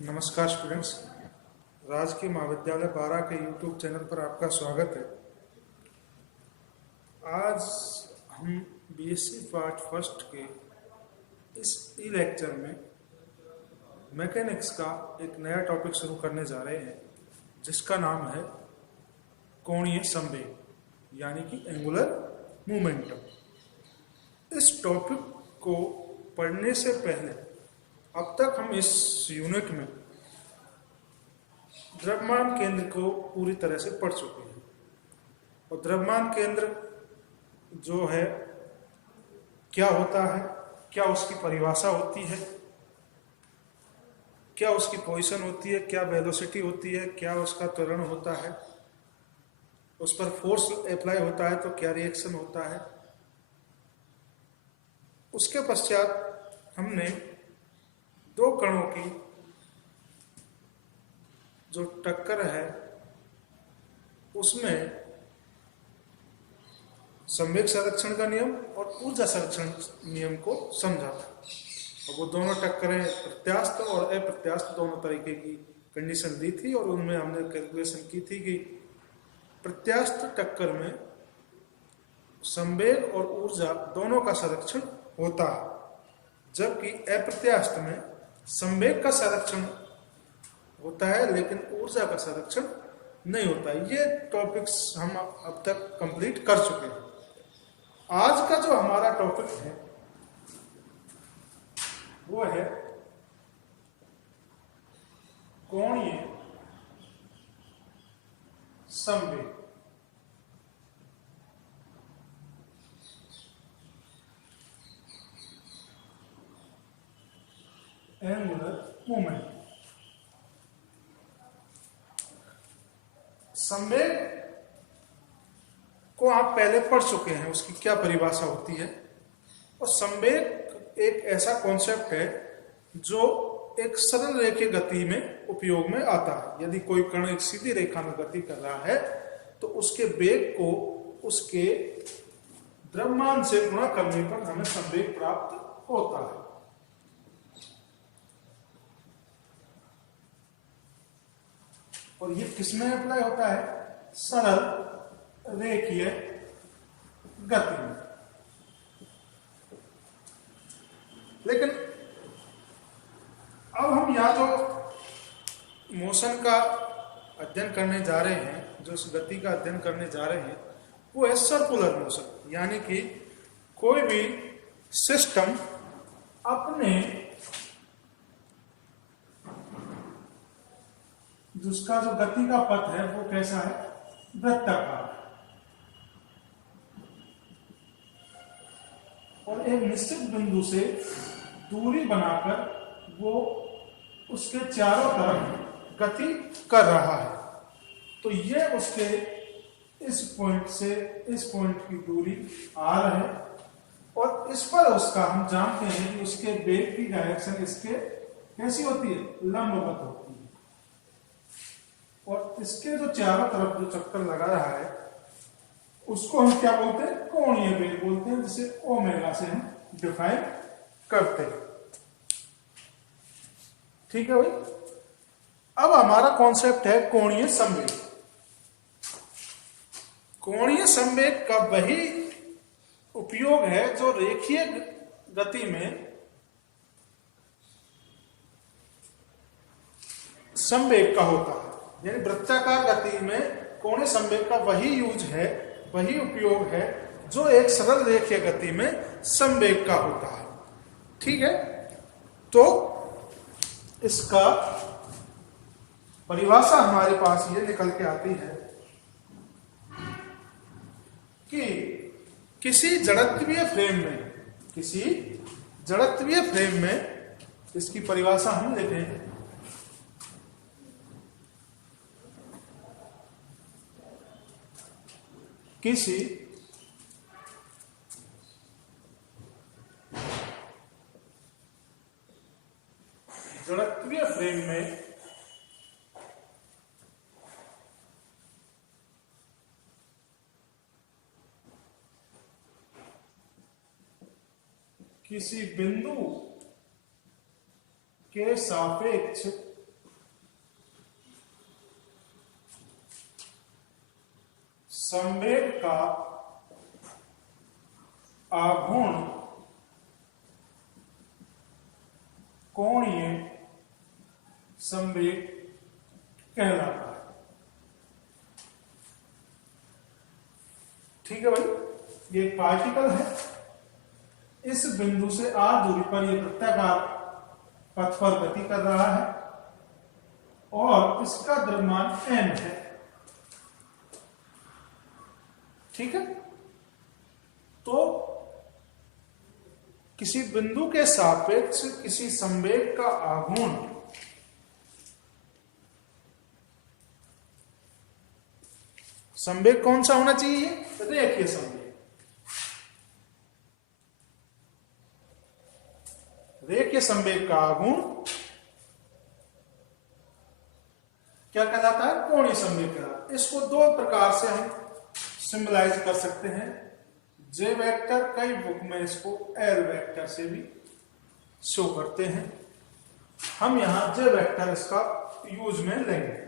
नमस्कार स्टूडेंट्स। राजकीय महाविद्यालय बारा के यूट्यूब चैनल पर आपका स्वागत है। आज हम बीएससी पार्ट फर्स्ट के इस ई लेक्चर में मैकेनिक्स का एक नया टॉपिक शुरू करने जा रहे हैं, जिसका नाम है कोणीय संवेग यानी कि एंगुलर मोमेंटम। इस टॉपिक को पढ़ने से पहले अब तक हम इस यूनिट में द्रव्यमान केंद्र को पूरी तरह से पढ़ चुके हैं। और द्रव्यमान केंद्र जो है क्या होता है, क्या उसकी परिभाषा होती है, क्या उसकी पोजीशन होती है, क्या वेलोसिटी होती है, क्या उसका त्वरण होता है, उस पर फोर्स अप्लाई होता है तो क्या रिएक्शन होता है। उसके पश्चात हमने दो कणों की जो टक्कर है उसमें संवेग संरक्षण का नियम और ऊर्जा संरक्षण नियम को समझा था। और वो दोनों टक्करें प्रत्यास्थ और अप्रत्यास्थ दोनों तरीके की कंडीशन दी थी और उनमें हमने कैलकुलेशन की थी कि प्रत्यास्थ टक्कर में संवेग और ऊर्जा दोनों का संरक्षण होता है, जबकि अप्रत्यास्थ में संवेग का संरक्षण होता है लेकिन ऊर्जा का संरक्षण नहीं होता है। ये टॉपिक्स हम अब तक कंप्लीट कर चुके हैं। आज का जो हमारा टॉपिक है वो है कोणीय संवेग। Angular moment. संवेग को आप पहले पढ़ चुके हैं, उसकी क्या परिभाषा होती है। और संवेग एक ऐसा कॉन्सेप्ट है जो एक सरल रेखीय गति में उपयोग में आता है। यदि कोई कण एक सीधी रेखा में गति कर रहा है तो उसके वेग को उसके द्रव्यमान से गुणा करने पर हमें संवेग प्राप्त होता है। और ये किसमें अप्लाई होता है? सरल रेखीय गति में। लेकिन अब हम यहाँ जो मोशन का अध्ययन करने जा रहे हैं, जो उस गति का अध्ययन करने जा रहे हैं, वो है सर्कुलर मोशन। यानी कि कोई भी सिस्टम अपने जिसका जो गति का पथ है वो कैसा है? वृत्ताकार। और एक निश्चित बिंदु से दूरी बनाकर वो उसके चारों तरफ गति कर रहा है। तो ये उसके इस पॉइंट से इस पॉइंट की दूरी r है और इस पर उसका हम जानते हैं कि उसके वेग की डायरेक्शन इसके कैसी होती है? लंबवत होती है। और इसके जो चारों तरफ जो चक्कर लगा रहा है उसको हम क्या बोलते हैं? कोणीय वेग बोलते हैं, जिसे ओमेगा से हम डिफाइन करते हैं। ठीक है भाई। अब हमारा कॉन्सेप्ट है कोणीय संवेग। कोणीय संवेग का वही उपयोग है जो रेखीय गति में संवेग का होता है। यानी वृत्ताकार गति में कोणीय संवेग का वही यूज है, वही उपयोग है जो एक सरल रेखीय गति में संवेग का होता है। ठीक है। तो इसका परिभाषा हमारे पास ये निकल के आती है कि किसी जड़त्वीय फ्रेम में इसकी परिभाषा हम लेते हैं। किसी जड़त्वीय फ्रेम में किसी बिंदु के सापेक्ष संवेग का आघूर्ण कोणीय संवेग कहलाता है। ठीक है भाई, ये पार्टिकल है, इस बिंदु से r दूरी पर यह वृत्ताकार पथ पर गति कर रहा है और इसका द्रव्यमान m है। ठीक है, तो किसी बिंदु के सापेक्ष किसी संवेग का आघूर्ण संवेग कौन सा होना चाहिए? रेखीय संवेग। रेखीय संवेग का आघूर्ण क्या कहलाता है? कोणीय संवेग कहलाता है। इसको दो प्रकार से हम सिंबलाइज कर सकते हैं। जे वेक्टर, कई बुक में इसको एल वेक्टर से भी शो करते हैं। हम यहां जे वेक्टर इसका यूज में लेंगे।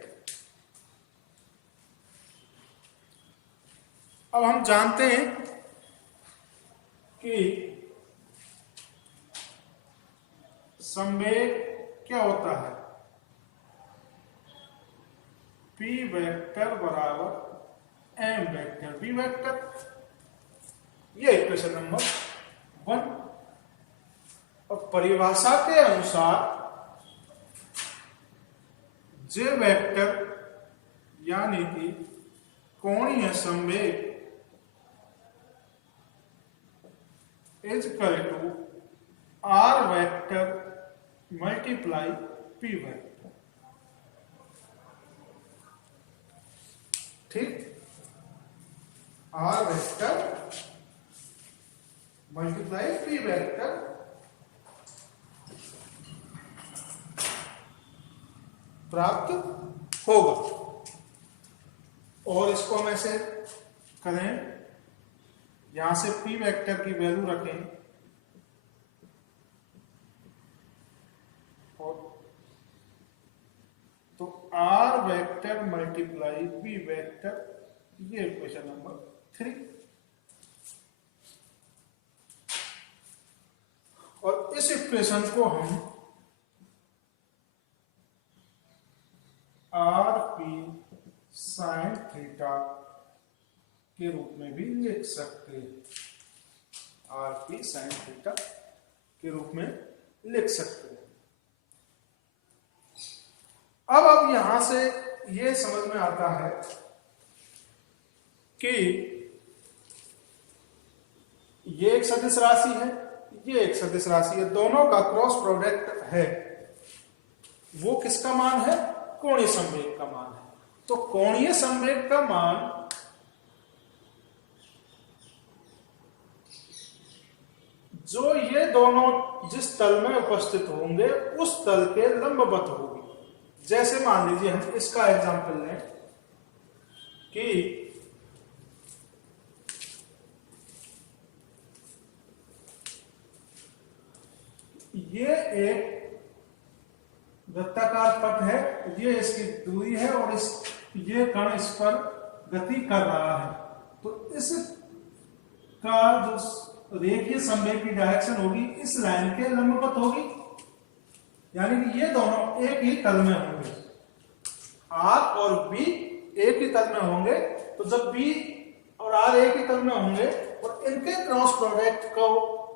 अब हम जानते हैं कि संवेग क्या होता है? P वेक्टर बराबर m वेक्टर v वेक्टर। ये इक्वेशन नंबर 1। और परिभाषा के अनुसार जे वेक्टर यानी कि कोणीय संवेग is equal to r vector multiply p vector. ठीक, r vector multiply p vector प्राप्त होगा। और इसको हम ऐसे करें, यहां से p वेक्टर की वैल्यू रखें और तो r vector multiply p vector, ये इक्वेशन नंबर 3। और इस इक्वेशन को हम आर पी साइन थीटा के रूप में भी लिख सकते हैं। आर पी साइन थीटा के रूप में लिख सकते हैं। अब यहां से ये समझ में आता है कि ये एक सदिश राशि है, ये एक सदिश राशि है, दोनों का क्रॉस प्रोडक्ट है। वो किसका मान है? कोणीय संवेग का मान है। तो कोणीय संवेग का मान जो ये दोनों जिस तल में उपस्थित होंगे उस तल के लंबवत होगी। जैसे मान लीजिए हम इसका एग्जांपल लें कि ये एक वृत्ताकार पथ है, ये इसकी दूरी है और ये कण इस पर गति कर रहा है। तो इस का जो रेखीय संवेग की डायरेक्शन होगी इस लाइन के लंबवत होगी, यानी कि ये दोनों एक ही तल में होंगे। आर और बी एक ही तल में होंगे। तो जब बी और आर एक ही तल में होंगे और इनके क्रॉस प्रोडक्ट को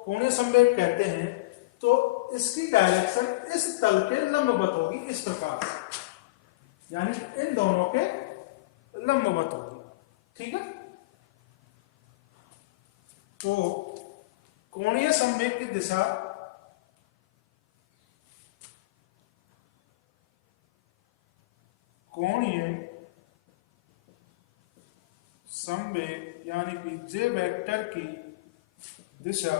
कोणीय संवेग कहते हैं, तो इसकी डायरेक्शन इस तल के लंबवत होगी इस प्रकार से, यानी इन दोनों के लंबवत होगी। ठीक है, तो कोणीय संवेग की दिशा कोणीय संवेग यानी कि जे वेक्टर की दिशा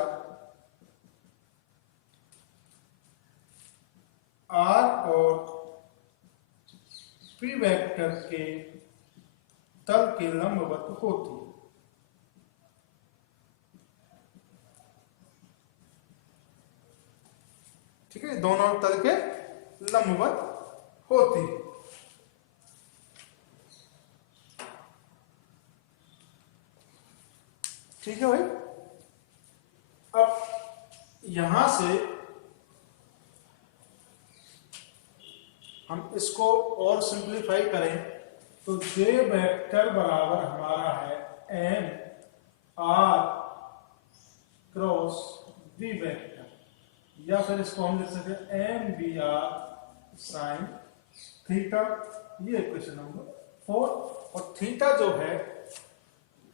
आर और पी वेक्टर के तल के लंबवत होती है। ठीक है, दोनों तल के लंबवत होती है। ठीक है भाई। अब यहां से हम इसको और सिंप्लीफाई करें तो जे वेक्टर बराबर हमारा है M R cross B vector, या फिर इसको हम लिख सकते हैं M B R sine theta. ये इक्वेशन नंबर 4। और थीटा जो है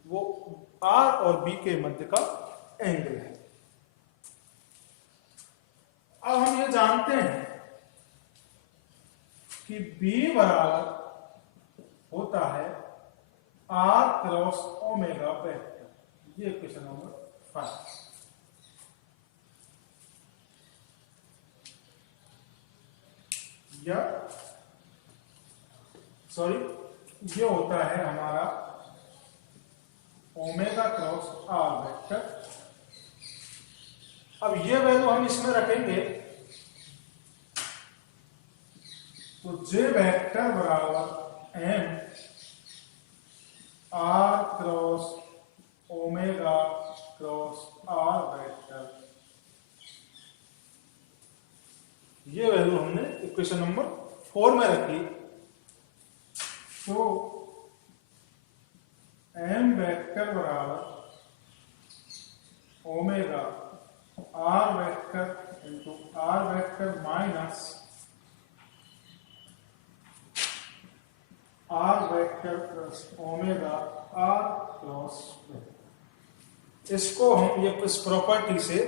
वो आर और बी के मध्य का एंगल है। अब हम ये जानते हैं कि B बराबर होता है R क्रॉस ओमेगा वेक्टर। ये क्वेश्चन नंबर 5। या सॉरी, ये होता है हमारा ओमेगा क्रॉस R वेक्टर। अब ये वैल्यू हम इसमें रखेंगे तो जे वेक्टर बराबर M R cross omega cross R vector, ये वैल्यू हमने इक्वेशन नंबर 4 में रखी। तो एम वेक्टर बराबर omega R vector into R vector minus R vector plus omega R cross vector. इसको हम ये इस प्रॉपर्टी से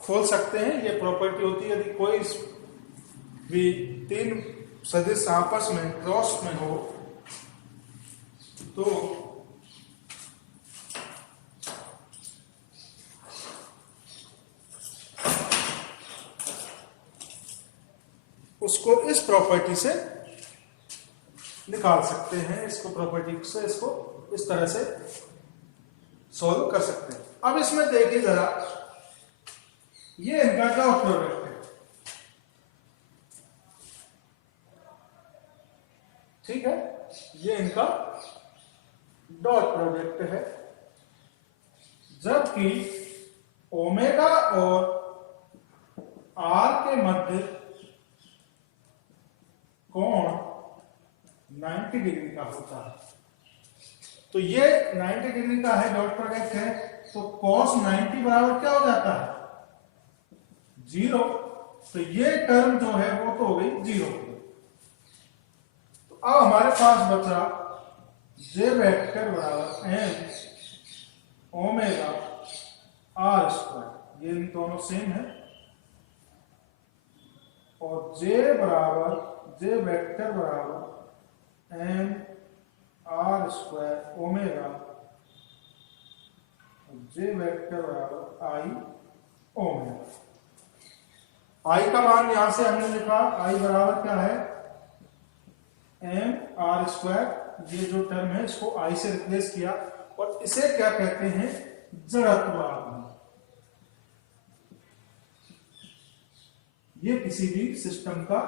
खोल सकते हैं। ये प्रॉपर्टी होती है यदि कोई भी तीन सदिश आपस में क्रॉस में हो तो उसको इस प्रॉपर्टी से निकाल सकते हैं। इसको प्रॉपर्टी से इसको इस तरह से सॉल्व कर सकते हैं। अब इसमें देखिए जरा, ये इनका डॉट प्रोडक्ट है, ठीक है, ये इनका डॉट प्रोडक्ट है। जबकि ओमेगा और आर के मध्य कोण 90 डिग्री का होता है। तो ये 90 डिग्री का है, डॉट प्रोडक्ट है, तो cos 90 बराबर क्या हो जाता है? 0। तो ये टर्म जो है वो तो हो गई 0। तो अब हमारे पास बचा जे वेक्टर बराबर एम ओमेगा आर स्क्वायर, ये इन दोनों सेम है। और जे वेक्टर बराबर M are square omega, J vector बराबर आई ओमेगा। आई का मान यहां से हमने लिखा, आई बराबर क्या है? एम आर स्क्वायर, ये जो टर्म है इसको आई से रिप्लेस किया। और इसे क्या कहते हैं? जड़त्व आघूर्ण। ये किसी भी सिस्टम का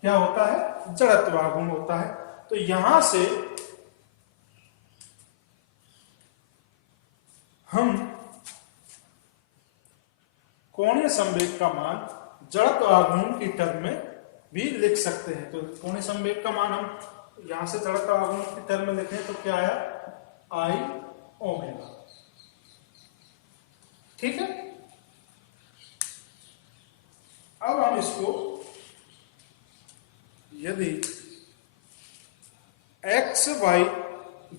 क्या होता है? जड़त्व आघूर्ण होता है। तो यहां से हम कोणीय संवेग का मान जड़त्व आघूर्ण की टर्म में भी लिख सकते हैं। तो कोणीय संवेग का मान हम यहां से जड़त्व आघूर्ण की टर्म में लिखें तो क्या आया? आई ओमेगा। ठीक है। अब हम इसको यदि एक्स वाई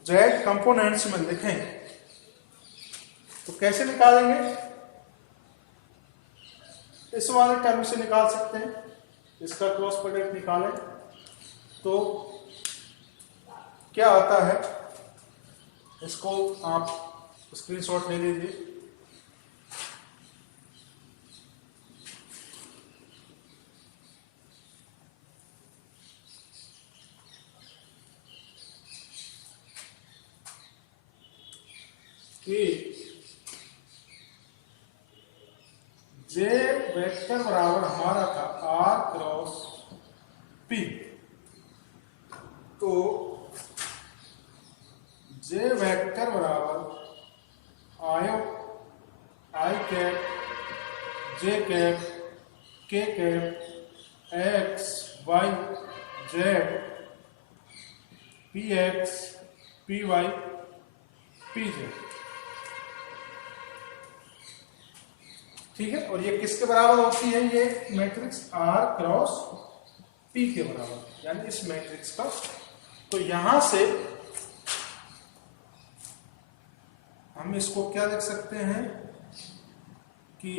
जेड कंपोनेंट्स में लिखें तो कैसे निकालेंगे? इस वाले टर्म से निकाल सकते हैं। इसका क्रॉस प्रोडक्ट निकालें तो क्या आता है? इसको आप स्क्रीनशॉट ले लीजिए। कि जे वेक्टर बराबर हमारा था आर क्रॉस पी, तो जे वेक्टर बराबर आयो I cap J cap K cap X Y Z P X P Y P Z. ठीक है, और ये किसके बराबर होती है? ये मैट्रिक्स आर क्रॉस पी के बराबर, यानी इस मैट्रिक्स का। तो यहां से हम इसको क्या लिख सकते हैं कि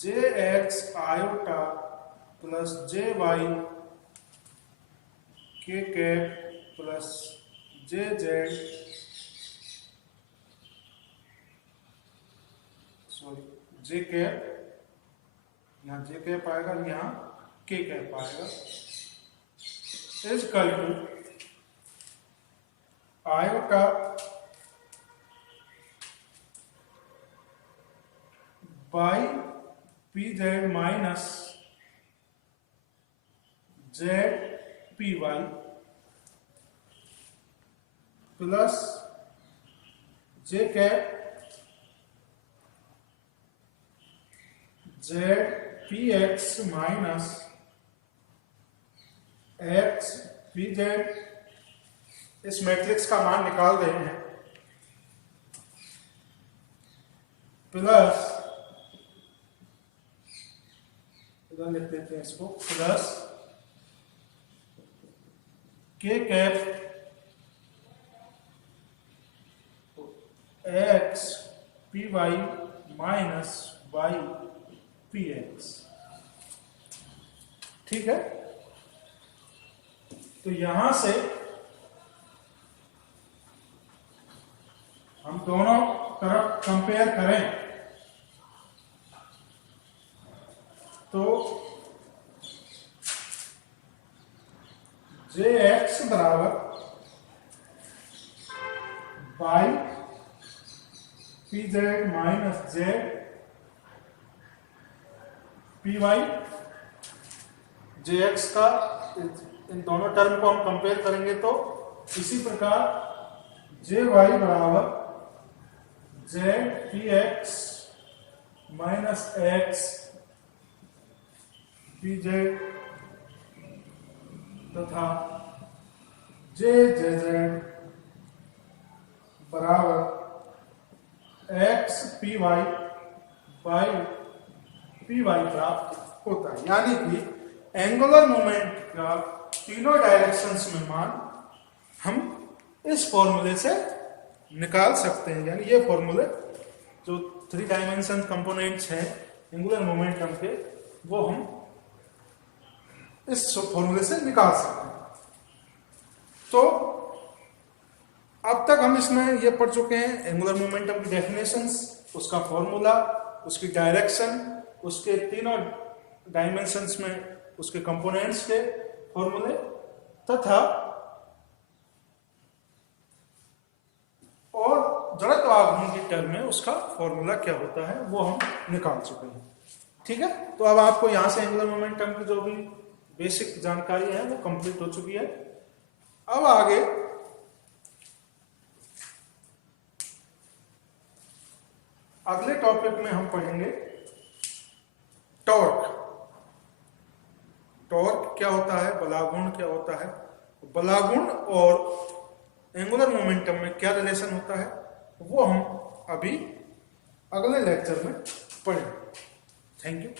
J X iota plus J Y K cap plus J Z sorry J cap, यहाँ जे कैप आएगा, यहाँ के कैप आएगा, is equal to iota by P Z minus Z P Y plus J cap Z P X minus X P Z. इस matrix का मान निकाल रहे हैं, प्लस इधर लिख देते हैं इसको, plus K cap X P Y minus Y P X. ठीक है, तो यहां से हम दोनों तरफ कंपेयर करें तो जे एक्स बराबर by P Z minus Z P Y. J X का इन दोनों टर्म को हम कंपेयर करेंगे तो इसी प्रकार जे वाई बराबर Z P X minus X P Z तथा जे जे जेड बराबर X P Y by P Y प्राप्त होता है। यानी कि एंगुलर मोमेंट का तीनों डायरेक्शंस में मान हम इस फॉर्मूले से निकाल सकते हैं। यानी ये फॉर्मूले जो 3 डायमेंशन कंपोनेंट्स हैं एंगुलर मोमेंटम के, वो हम इस फॉर्मूले से निकाल सकते हैं। तो अब तक हम इसमें ये पढ़ चुके हैं एंगुलर मोमेंटम की डेफिनेशंस, उसका फॉर्मूला, उसकी डायरेक्शन, उसके तीनों डायमेंशंस में उसके कंपोनेंट्स के फॉर्मूले, तथा और जड़त्व आघूर्ण की टर्म में उसका फॉर्मूला क्या होता है वो हम निकाल चुके हैं। ठीक है, तो अब आपको यहां से एंगुलर मोमेंटम की जो भी बेसिक जानकारी है वो कंप्लीट हो चुकी है। अब आगे अगले टॉपिक में हम पढ़ेंगे टॉर्क। टॉर्क क्या होता है, बलागुण क्या होता है, बलागुण और एंगुलर मोमेंटम में क्या रिलेशन होता है वो हम अभी अगले लेक्चर में पढ़ेंगे। Thank you.